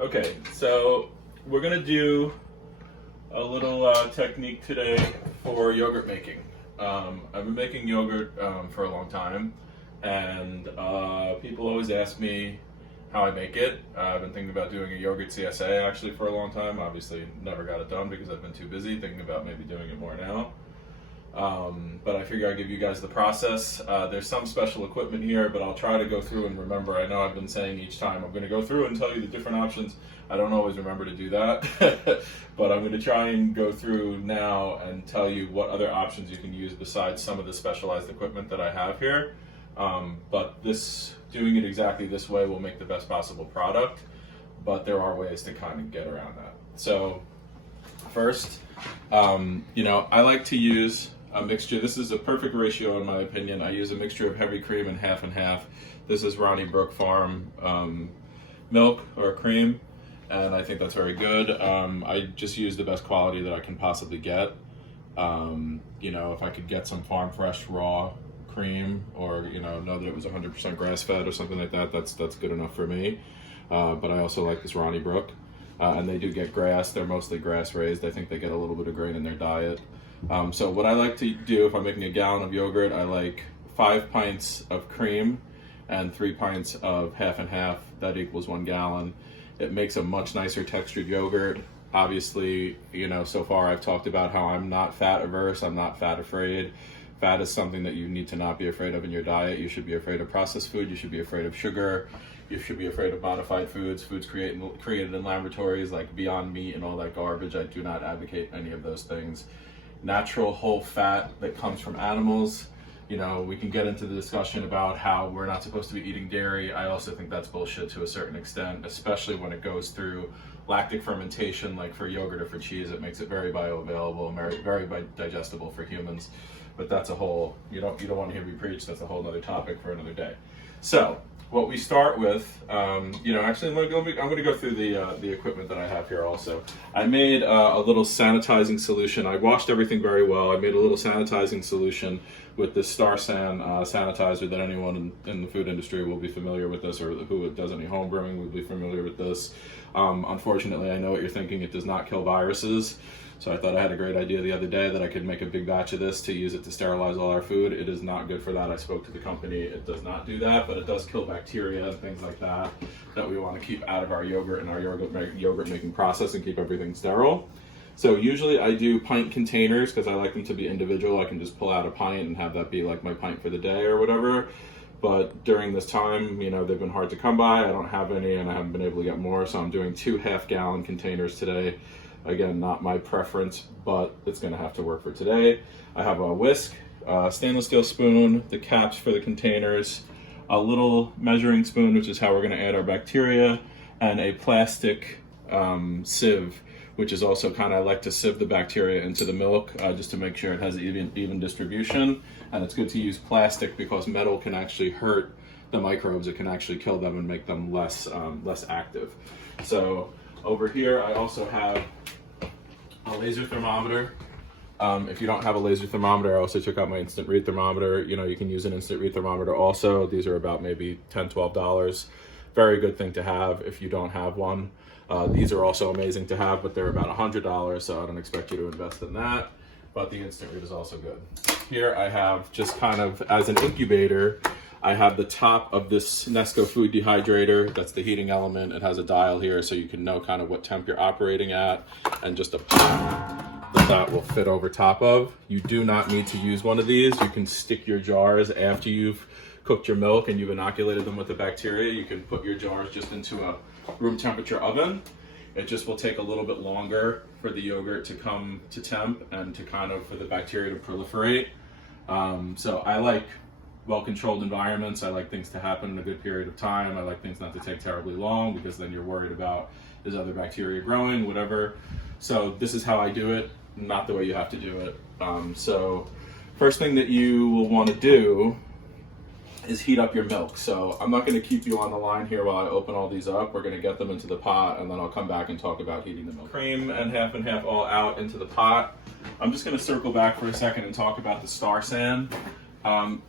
Okay, so we're gonna do a little technique today for yogurt making. I've been making yogurt for a long time, and people always ask me how I make it. I've been thinking about doing a yogurt CSA actually for a long time. Obviously, never got it done because I've been too busy thinking about maybe doing it more now. But I figure I'd give you guys the process. There's some special equipment here, but I'll try to go through and remember. I know I've been saying each time I'm going to go through and tell you the different options. I don't always remember to do that, but I'm going to try and go through now and tell you what other options you can use besides some of the specialized equipment that I have here. But doing it exactly this way will make the best possible product, but there are ways to kind of get around that. So first, I like to use a mixture. This is a perfect ratio in my opinion. I use a mixture of heavy cream and half. This is Ronnie Brook Farm milk or cream, and I think that's very good. I just use the best quality that I can possibly get. If I could get some farm fresh raw cream, or know that it was 100% grass fed or something like that, that's good enough for me. But I also like this Ronnie Brook. And they do get grass. They're mostly grass raised. I think they get a little bit of grain in their diet. So what I like to do if I'm making a gallon of yogurt, I like 5 pints of cream and 3 pints of half and half. That equals 1 gallon. It makes a much nicer textured yogurt. Obviously, so far I've talked about how I'm not fat averse. I'm not fat afraid. Fat is something that you need to not be afraid of in your diet. You should be afraid of processed food. You should be afraid of sugar. You should be afraid of modified foods created in laboratories like Beyond Meat and all that garbage. I do not advocate any of those things. Natural whole fat that comes from animals, we can get into the discussion about how we're not supposed to be eating dairy. I also think that's bullshit to a certain extent, especially when it goes through lactic fermentation, like for yogurt or for cheese. It makes it very bioavailable and very digestible for humans. But that's a whole, you don't want to hear me preach. That's a whole other topic for another day. So what we start with, actually I'm going to go through the equipment that I have here also. I made a little sanitizing solution. I washed everything very well. I made a little sanitizing solution with this Starsan sanitizer that anyone in the food industry will be familiar with this, or who does any home brewing will be familiar with this. Unfortunately, I know what you're thinking. It does not kill viruses. So I thought I had a great idea the other day that I could make a big batch of this to use it to sterilize all our food. It is not good for that. I spoke to the company. It does not do that, but it does kill bacteria and things like that we want to keep out of our yogurt and our yogurt making process and keep everything sterile. So usually I do pint containers because I like them to be individual. I can just pull out a pint and have that be like my pint for the day or whatever. But during this time, they've been hard to come by. I don't have any and I haven't been able to get more. So I'm doing 2 half-gallon containers today. Again, not my preference, but it's going to have to work for today. I have a whisk, stainless steel spoon, the caps for the containers, a little measuring spoon, which is how we're going to add our bacteria, and a plastic sieve, which is also I like to sieve the bacteria into the milk just to make sure it has even distribution. And it's good to use plastic because metal can actually hurt the microbes. It can actually kill them and make them less active. So over here, I also have a laser thermometer. If you don't have a laser thermometer, I also took out my instant read thermometer. You can use an instant read thermometer also. These are about maybe $10, $12. Very good thing to have if you don't have one. These are also amazing to have, but they're about $100, so I don't expect you to invest in that. But the instant read is also good. Here I have just as an incubator, I have the top of this Nesco food dehydrator. That's the heating element. It has a dial here so you can know what temp you're operating at, and just a pot that will fit over top of. You do not need to use one of these. You can stick your jars after you've cooked your milk and you've inoculated them with the bacteria. You can put your jars just into a room temperature oven. It just will take a little bit longer for the yogurt to come to temp and to for the bacteria to proliferate. So I like well-controlled environments. I like things to happen in a good period of time. I like things not to take terribly long because then you're worried about is other bacteria growing, whatever. So this is how I do it, not the way you have to do it. So first thing that you will want to do is heat up your milk. So I'm not going to keep you on the line here while I open all these up. We're going to get them into the pot and then I'll come back and talk about heating the milk. Cream and half all out into the pot. I'm just going to circle back for a second and talk about the Starsan.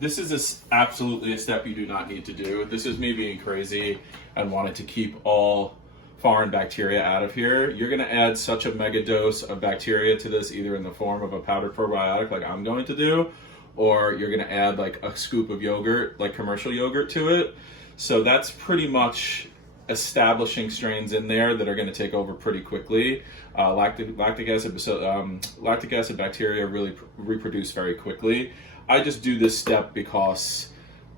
This is absolutely a step you do not need to do. This is me being crazy and wanted to keep all foreign bacteria out of here. You're going to add such a mega dose of bacteria to this, either in the form of a powdered probiotic like I'm going to do, or you're going to add like a scoop of yogurt, like commercial yogurt, to it. So that's pretty much establishing strains in there that are going to take over pretty quickly. Lactic acid bacteria really reproduce very quickly. I just do this step because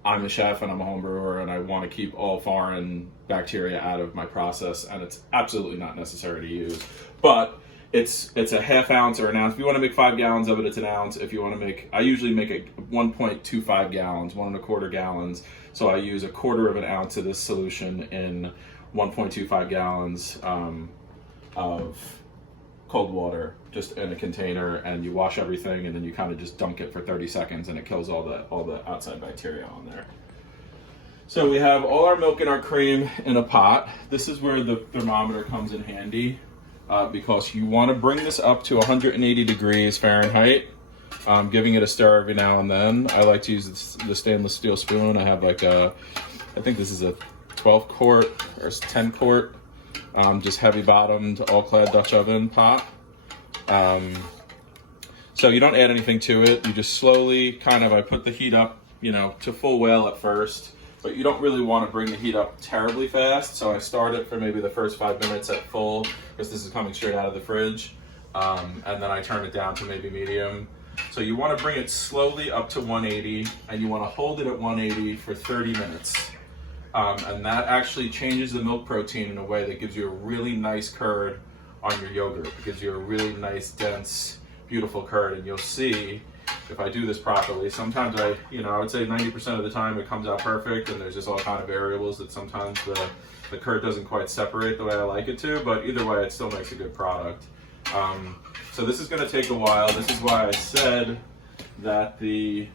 I'm a chef and I'm a home brewer and I want to keep all foreign bacteria out of my process, and it's absolutely not necessary to use. But it's a half ounce or an ounce. If you want to make 5 gallons of it, it's an ounce. If you want to make, I usually make it 1.25 gallons, 1.25 gallons. So I use a quarter of an ounce of this solution in 1.25 gallons of cold water, just in a container, and you wash everything, and then you kind of just dunk it for 30 seconds, and it kills all the outside bacteria on there. So we have all our milk and our cream in a pot. This is where the thermometer comes in handy, because you want to bring this up to 180 degrees Fahrenheit. Giving it a stir every now and then. I like to use the stainless steel spoon. I have like I think this is a 12 quart or 10 quart, just heavy bottomed, all clad Dutch oven pot. So you don't add anything to it. You just slowly I put the heat up, to full whale at first, but you don't really want to bring the heat up terribly fast. So I start it for maybe the first 5 minutes at full, because this is coming straight out of the fridge. And then I turn it down to maybe medium. So you want to bring it slowly up to 180, and you want to hold it at 180 for 30 minutes. And that actually changes the milk protein in a way that gives you a really nice curd on your yogurt. It gives you a really nice, dense, beautiful curd. And you'll see, if I do this properly, sometimes I would say 90% of the time it comes out perfect, and there's just all kind of variables that sometimes the curd doesn't quite separate the way I like it to, but either way it still makes a good product. So this is going to take a while. This is why I said that the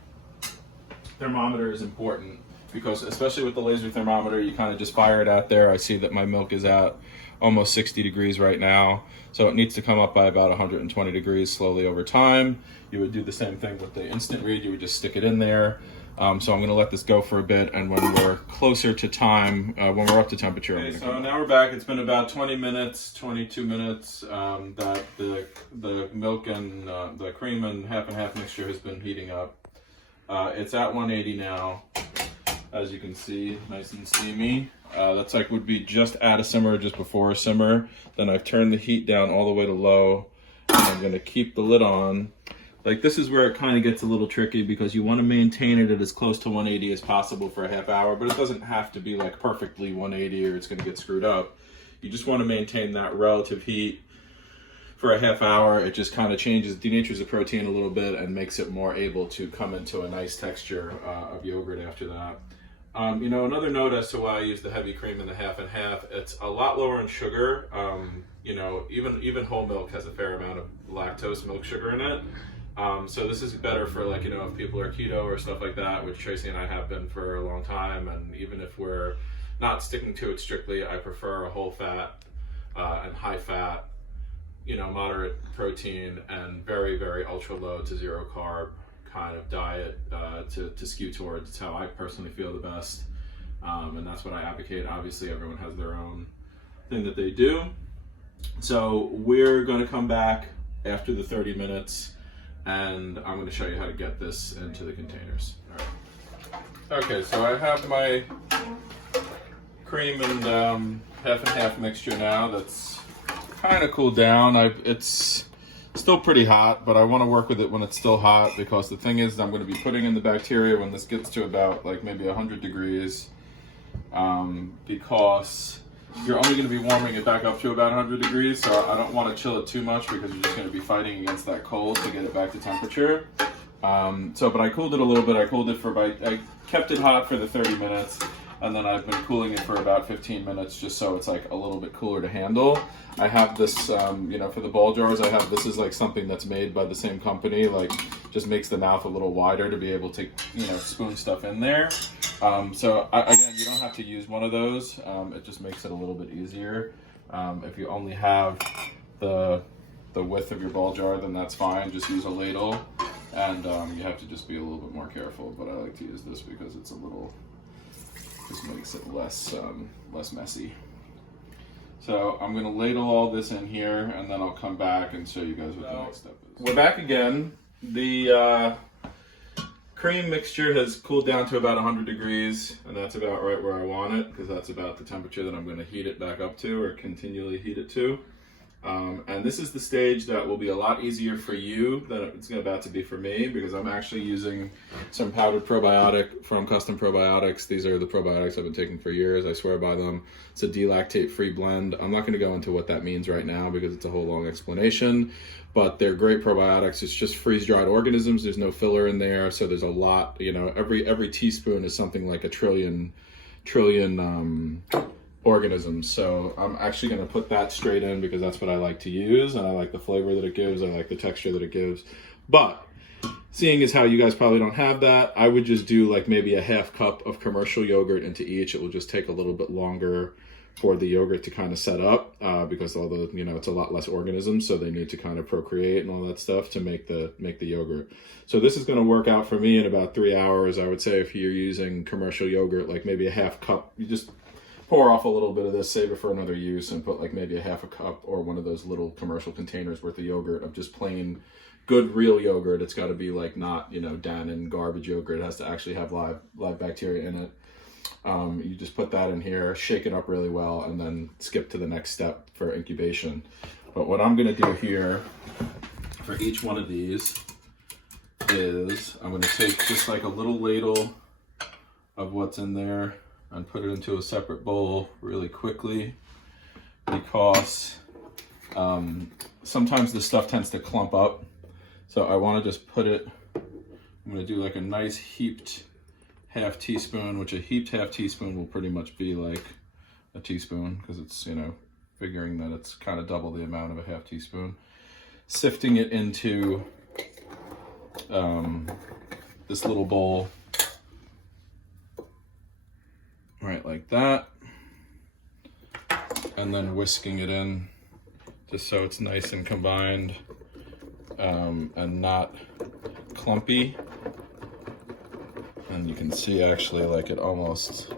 thermometer is important, because especially with the laser thermometer, you kind of just fire it out there. I see that my milk is at almost 60 degrees right now, so it needs to come up by about 120 degrees slowly over time. You would do the same thing with the instant read. You would just stick it in there. So I'm going to let this go for a bit, and when we're closer to time, when we're up to temperature. Okay, so now we're back. It's been about 20 minutes, 22 minutes that the milk and the cream and half mixture has been heating up. It's at 180 now, as you can see, nice and steamy. That's would be just at a simmer, just before a simmer. Then I've turned the heat down all the way to low, and I'm going to keep the lid on. This is where it kind of gets a little tricky, because you want to maintain it at as close to 180 as possible for a half hour, but it doesn't have to be perfectly 180 or it's going to get screwed up. You just want to maintain that relative heat for a half hour. It just kind of denatures the protein a little bit and makes it more able to come into a nice texture of yogurt after that. Another note as to why I use the heavy cream and the half and half, it's a lot lower in sugar. Even whole milk has a fair amount of lactose milk sugar in it. So this is better for if people are keto or stuff like that, which Tracy and I have been for a long time. And even if we're not sticking to it strictly, I prefer a whole fat and high fat, moderate protein and very, very ultra low to zero carb kind of diet to skew towards. It's how I personally feel the best. And that's what I advocate. Obviously everyone has their own thing that they do. So we're going to come back after the 30 minutes, and I'm going to show you how to get this into the containers. All right. Okay, so I have my cream and half mixture now. That's kind of cooled down. It's still pretty hot, but I want to work with it when it's still hot, because the thing is I'm going to be putting in the bacteria when this gets to about maybe 100 degrees, because you're only going to be warming it back up to about 100 degrees, so I don't want to chill it too much, because you're just going to be fighting against that cold to get it back to temperature. But I cooled it a little bit. I kept it hot for the 30 minutes, and then I've been cooling it for about 15 minutes, just so it's a little bit cooler to handle. I have this, for the ball jars, this is something that's made by the same company, just makes the mouth a little wider to be able to, spoon stuff in there. Again, you don't have to use one of those. It just makes it a little bit easier. If you only have the width of your ball jar, then that's fine. Just use a ladle, and you have to just be a little bit more careful. But I like to use this because it's just makes it less messy. So I'm gonna ladle all this in here, and then I'll come back and show you guys what the next step is. We're back again. The cream mixture has cooled down to about 100 degrees, and that's about right where I want it, because that's about the temperature that I'm gonna heat it back up to, or continually heat it to. And this is the stage that will be a lot easier for you than it's about to be for me, because I'm actually using some powdered probiotic from Custom Probiotics. These are the probiotics I've been taking for years. I swear by them. It's a delactate-free blend. I'm not going to go into what that means right now because it's a whole long explanation, but they're great probiotics. It's just freeze-dried organisms. There's no filler in there, so there's a lot. You know, every teaspoon is something like a trillion organisms. So I'm actually going to put that straight in because that's what I like to use, and I like the flavor that it gives. I like the texture that it gives. But seeing as how you guys probably don't have that, I would just do like maybe a half cup of commercial yogurt into each. It will just take a little bit longer for the yogurt to kind of set up because although, you know, it's a lot less organisms, so they need to kind of procreate and all that stuff to make the yogurt. So this is going to work out for me in about 3 hours. I would say if you're using commercial yogurt, like maybe a half cup, you just pour off a little bit of this, save it for another use, and put like maybe a half a cup or one of those little commercial containers worth of yogurt of just plain good real yogurt. It's got to be like not, you know, Dannon garbage yogurt. It has to actually have live bacteria in it. You just put that in here, shake it up really well, and then skip to the next step for incubation. But what I'm going to do here for each one of these is I'm going to take just like a little ladle of what's in there and put it into a separate bowl really quickly, because sometimes this stuff tends to clump up. So I want to just put it, I'm going to do like a nice heaped half teaspoon, which a heaped half teaspoon will pretty much be like a teaspoon, because it's, you know, figuring that it's kind of double the amount of a half teaspoon. Sifting it into this little bowl. Right, like that, and then whisking it in just so it's nice and combined and not clumpy. And you can see actually like it almost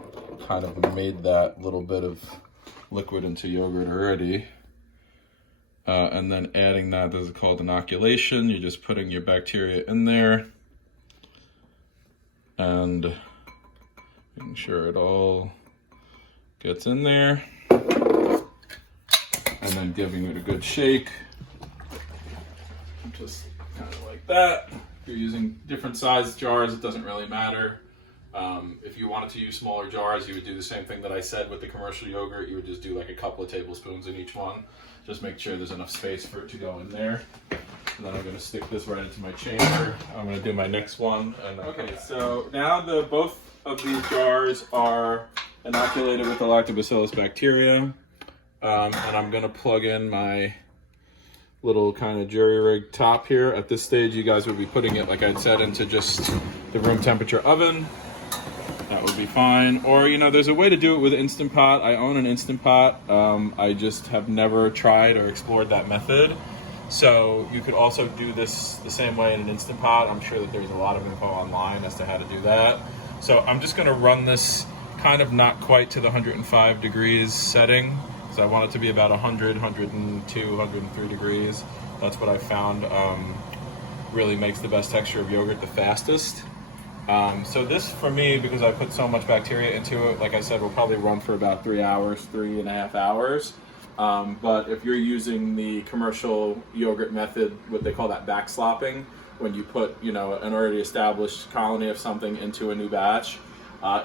kind of made that little bit of liquid into yogurt already. And then adding that, this is called inoculation. You're just putting your bacteria in there and making sure it all gets in there, and then giving it a good shake, just kind of like that. If you're using different size jars, it doesn't really matter. If you wanted to use smaller jars, you would do the same thing that I said with the commercial yogurt. You would just do like a couple of tablespoons in each one. Just make sure there's enough space for it to go in there. And then I'm going to stick this right into my chamber. I'm going to do my next one. And okay, so now both of these jars are inoculated with the lactobacillus bacteria. And I'm going to plug in my little kind of jury-rig top here. At this stage, you guys would be putting it, like I said, into just the room temperature oven. That would be fine. Or, you know, there's a way to do it with Instant Pot. I own an Instant Pot. I just have never tried or explored that method. So you could also do this the same way in an Instant Pot. I'm sure that there's a lot of info online as to how to do that. So I'm just going to run this kind of not quite to the 105 degrees setting. So I want it to be about 100, 102, 103 degrees. That's what I found really makes the best texture of yogurt the fastest. So this, for me, because I put so much bacteria into it, like I said, will probably run for about 3 hours, 3.5 hours. But if you're using the commercial yogurt method, what they call that back slopping, when you put, you know, an already established colony of something into a new batch,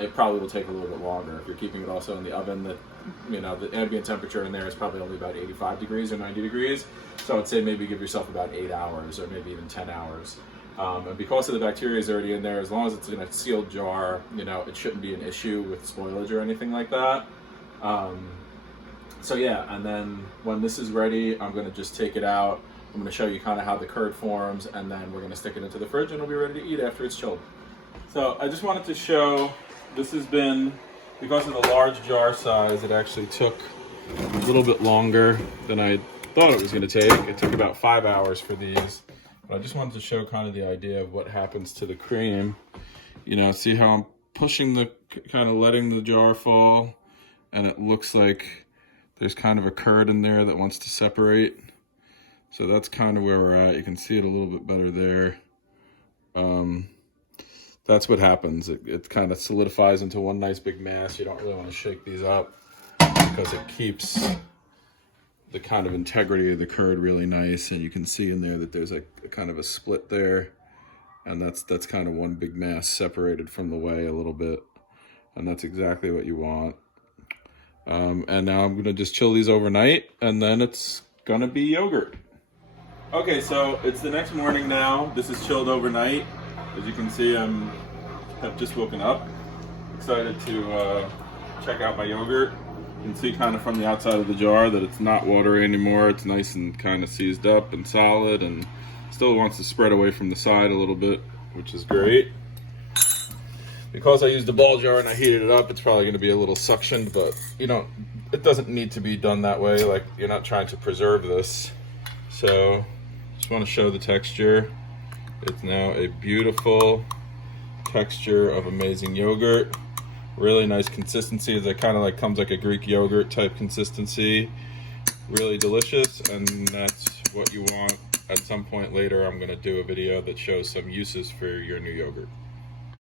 it probably will take a little bit longer. If you're keeping it also in the oven, that, you know, the ambient temperature in there is probably only about 85 degrees or 90 degrees. So I'd say maybe give yourself about 8 hours or maybe even 10 hours. And because of the bacteria is already in there, as long as it's in a sealed jar, you know, it shouldn't be an issue with spoilage or anything like that. So yeah, and then when this is ready, I'm going to just take it out. I'm going to show you kind of how the curd forms, and then we're going to stick it into the fridge and it'll be ready to eat after it's chilled. So I just wanted to show, this has been, because of the large jar size, it actually took a little bit longer than I thought it was going to take. It took about 5 hours for these. But I just wanted to show kind of the idea of what happens to the cream. You know, see how I'm pushing the, kind of letting the jar fall, and it looks like there's kind of a curd in there that wants to separate. So that's kind of where we're at. You can see it a little bit better there. That's what happens. It kind of solidifies into one nice big mass. You don't really want to shake these up because it keeps the kind of integrity of the curd really nice. And you can see in there that there's a kind of a split there. And that's kind of one big mass separated from the whey a little bit. And that's exactly what you want. And now I'm gonna just chill these overnight, and then it's gonna be yogurt. Okay, so it's the next morning now. This is chilled overnight. As you can see, I've just woken up. Excited to check out my yogurt. You can see kind of from the outside of the jar that it's not watery anymore. It's nice and kind of seized up and solid, and still wants to spread away from the side a little bit, which is great. Because I used a ball jar and I heated it up, it's probably going to be a little suctioned, but it doesn't need to be done that way. Like, you're not trying to preserve this. So just want to show the texture. It's now a beautiful texture of amazing yogurt. Really nice consistency. It kind of like comes like a Greek yogurt type consistency. Really delicious, and that's what you want. At some point later, I'm going to do a video that shows some uses for your new yogurt.